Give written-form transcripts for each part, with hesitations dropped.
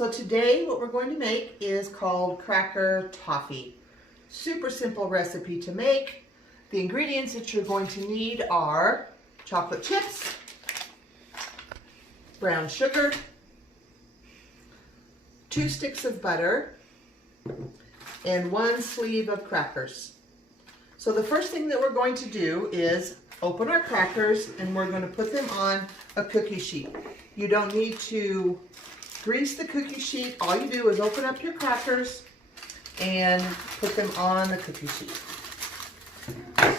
So today what we're going to make is called cracker toffee. Super simple recipe to make. The ingredients that you're going to need are chocolate chips, brown sugar, 2 sticks of butter, and 1 sleeve of crackers. So the first thing that we're going to do is open our crackers and we're going to put them on a cookie sheet. You don't need to grease the cookie sheet. All you do is open up your crackers and put them on the cookie sheet.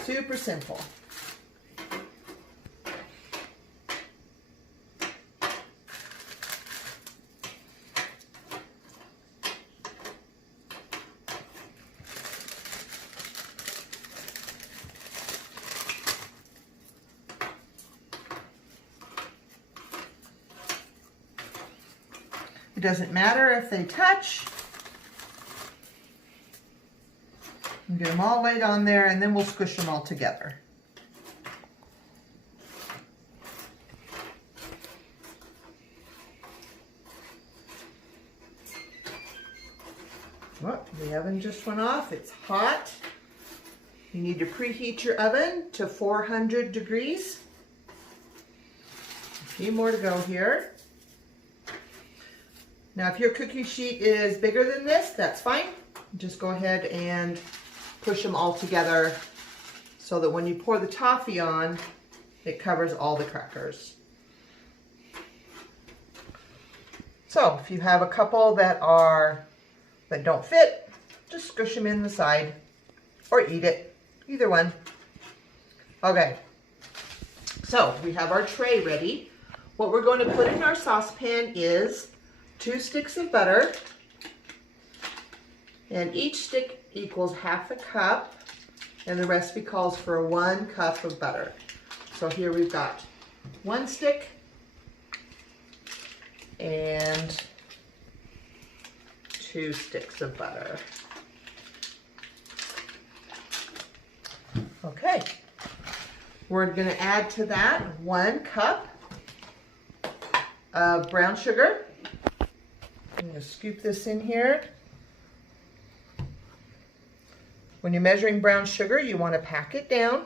Super simple. It doesn't matter if they touch. Get them all laid on there and then we'll squish them all together. Well, the oven just went off. It's hot. You need to preheat your oven to 400 degrees. A few more to go here. Now, if your cookie sheet is bigger than this, that's fine. Just go ahead and push them all together so that when you pour the toffee on, it covers all the crackers. So, if you have a couple that don't fit, just squish them in the side or eat it, either one. Okay, so we have our tray ready. What we're going to put in our saucepan is 2 sticks of butter, and each stick equals ½ a cup, and the recipe calls for 1 cup of butter. So here we've got 1 stick and 2 sticks of butter. Okay, we're going to add to that 1 cup of brown sugar. I'm going to scoop this in here. When you're measuring brown sugar, you want to pack it down,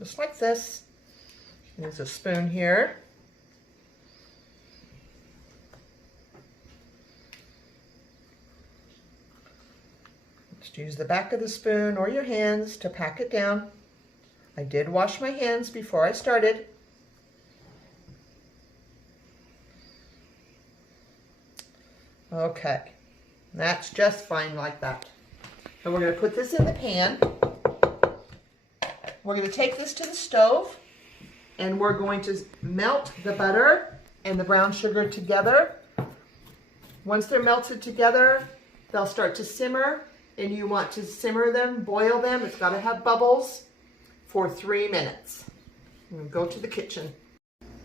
just like this. There's a spoon here. Just use the back of the spoon or your hands to pack it down. I did wash my hands before I started. Okay, that's just fine like that. And we're going to put this in the pan. We're going to take this to the stove and we're going to melt the butter and the brown sugar together. Once they're melted together, they'll start to simmer, and you want to simmer them, boil them. It's got to have bubbles for 3 minutes. We'll go to the kitchen.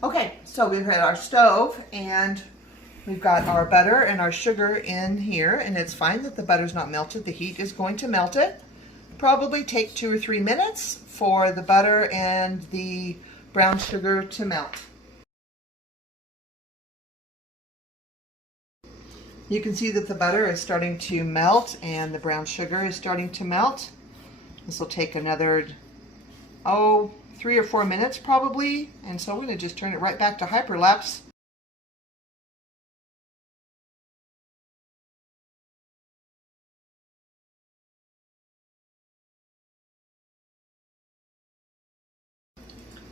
Okay, so we've had our stove and we've got our butter and our sugar in here, and it's fine that the butter's not melted. The heat is going to melt it. Probably take 2 or 3 minutes for the butter and the brown sugar to melt. You can see that the butter is starting to melt and the brown sugar is starting to melt. This will take another, 3 or 4 minutes probably, and so we're going to just turn it right back to hyperlapse.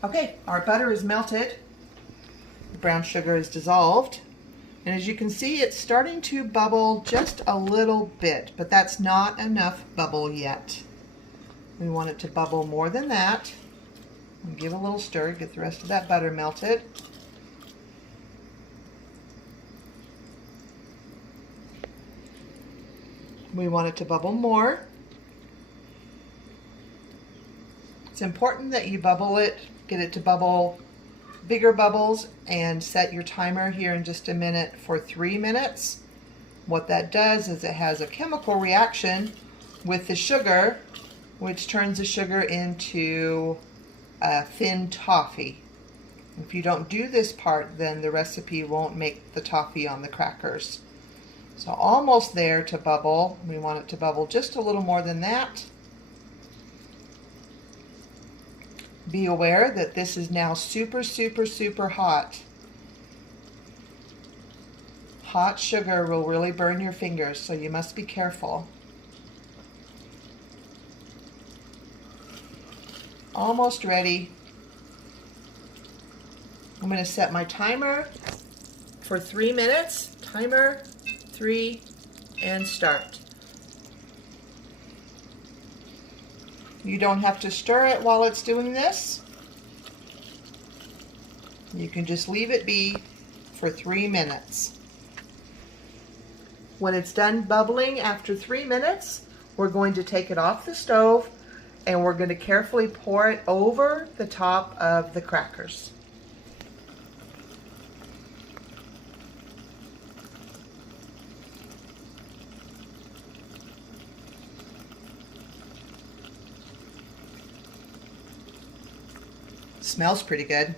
Okay, our butter is melted, the brown sugar is dissolved, and as you can see, it's starting to bubble just a little bit, but that's not enough bubble yet. We want it to bubble more than that. And give a little stir, get the rest of that butter melted. We want it to bubble more. It's important that you bubble it, get it to bubble bigger bubbles, and set your timer here in just a minute for 3 minutes. What that does is it has a chemical reaction with the sugar, which turns the sugar into thin toffee. If you don't do this part, then the recipe won't make the toffee on the crackers. So almost there to bubble. We want it to bubble just a little more than that. Be aware that this is now super, super, super hot. Hot sugar will really burn your fingers, so you must be careful. Almost ready. I'm going to set my timer for 3 minutes. Timer, 3, and start. You don't have to stir it while it's doing this. You can just leave it be for 3 minutes. When it's done bubbling after 3 minutes, we're going to take it off the stove and we're going to carefully pour it over the top of the crackers. Smells pretty good.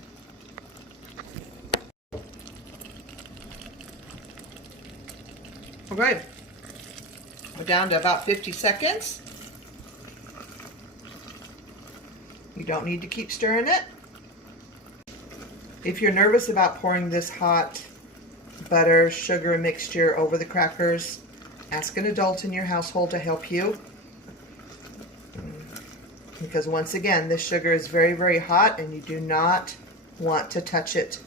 Okay, we're down to about 50 seconds. You don't need to keep stirring it. If you're nervous about pouring this hot butter sugar mixture over the crackers, ask an adult in your household to help you. Because once again, this sugar is very, very hot and you do not want to touch it.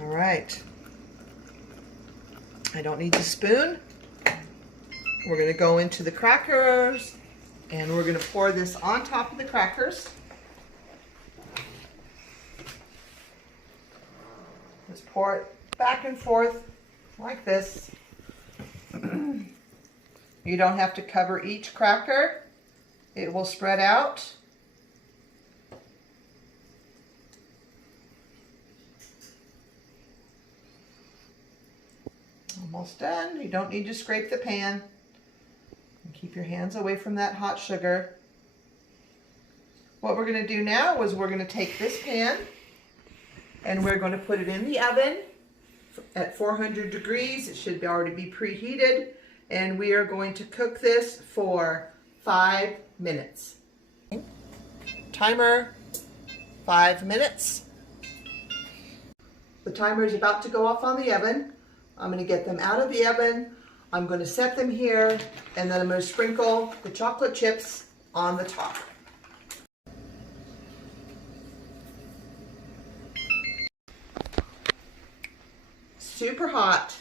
All right. I don't need the spoon. We're going to go into the crackers and we're going to pour this on top of the crackers. Just pour it back and forth like this. You don't have to cover each cracker. It will spread out. Almost done. You don't need to scrape the pan. And keep your hands away from that hot sugar. What we're going to do now is we're going to take this pan and we're going to put it in the oven at 400 degrees. It should already be preheated. And we are going to cook this for 5 minutes. Timer, 5 minutes. The timer is about to go off on the oven. I'm going to get them out of the oven. I'm going to set them here, and then I'm going to sprinkle the chocolate chips on the top. Super hot.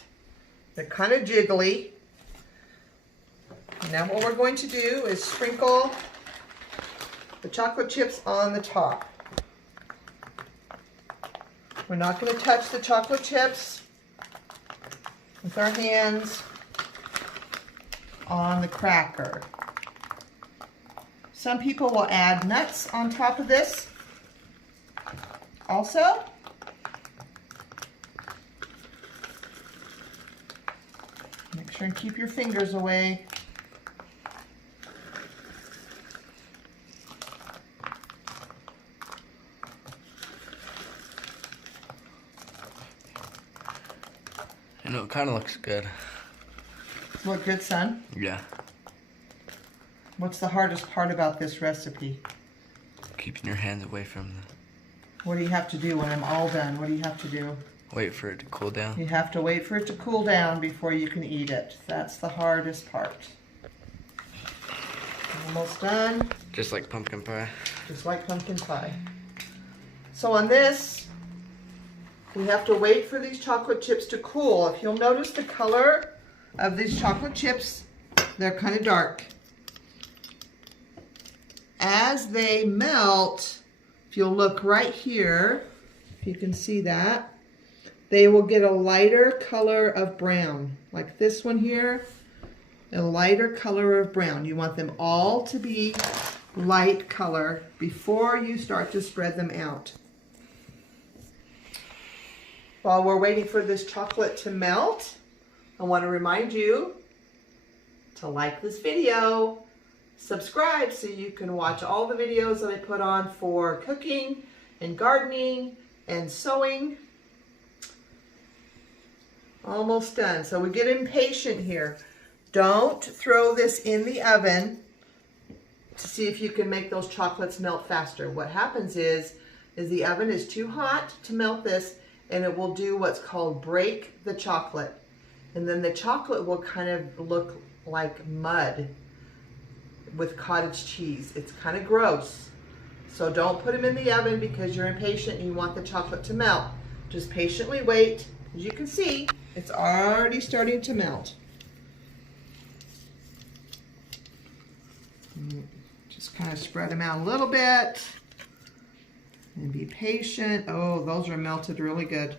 They're kind of jiggly. Now what we're going to do is sprinkle the chocolate chips on the top. We're not going to touch the chocolate chips with our hands on the cracker. Some people will add nuts on top of this also. Make sure and keep your fingers away. I know, it kind of looks good. Look good, son? Yeah. What's the hardest part about this recipe? Keeping your hands away from the... What do you have to do when I'm all done? What do you have to do? Wait for it to cool down. You have to wait for it to cool down before you can eat it. That's the hardest part. Almost done. Just like pumpkin pie. Just like pumpkin pie. So on this, we have to wait for these chocolate chips to cool. If you'll notice the color of these chocolate chips, they're kind of dark. As they melt, if you'll look right here, if you can see that, they will get a lighter color of brown. Like this one here, a lighter color of brown. You want them all to be light color before you start to spread them out. While we're waiting for this chocolate to melt, I want to remind you to like this video, subscribe so you can watch all the videos that I put on for cooking and gardening and sewing. Almost done. So we get impatient here. Don't throw this in the oven to see if you can make those chocolates melt faster. What happens is the oven is too hot to melt this, and it will do what's called break the chocolate. And then the chocolate will kind of look like mud with cottage cheese. It's kind of gross. So don't put them in the oven because you're impatient and you want the chocolate to melt. Just patiently wait. As you can see, it's already starting to melt. Just kind of spread them out a little bit and be patient. Oh, those are melted really good.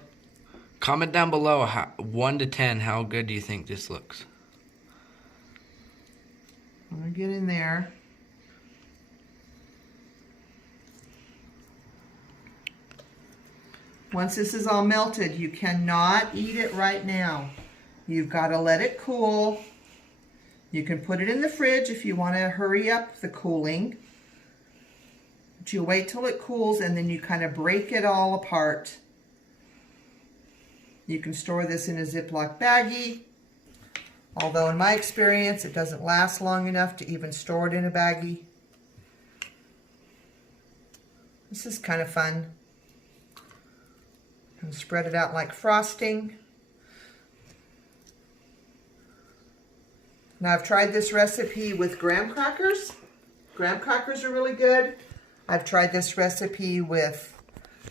Comment down below 1 to 10, how good do you think this looks? I'm gonna get in there. Once this is all melted, you cannot eat it right now. You've got to let it cool. You can put it in the fridge if you want to hurry up the cooling. But you wait till it cools and then you kind of break it all apart. You can store this in a Ziploc baggie. Although in my experience, it doesn't last long enough to even store it in a baggie. This is kind of fun. And spread it out like frosting. Now I've tried this recipe with graham crackers. Graham crackers are really good. I've tried this recipe with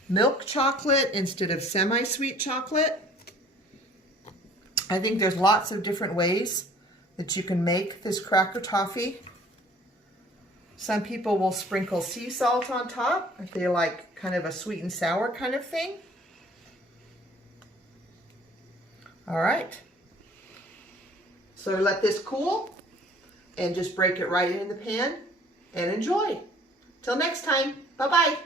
milk chocolate instead of semi-sweet chocolate. I think there's lots of different ways that you can make this cracker toffee. Some people will sprinkle sea salt on top if they like kind of a sweet and sour kind of thing. All right. So let this cool and just break it right in the pan and enjoy. Till next time, bye-bye.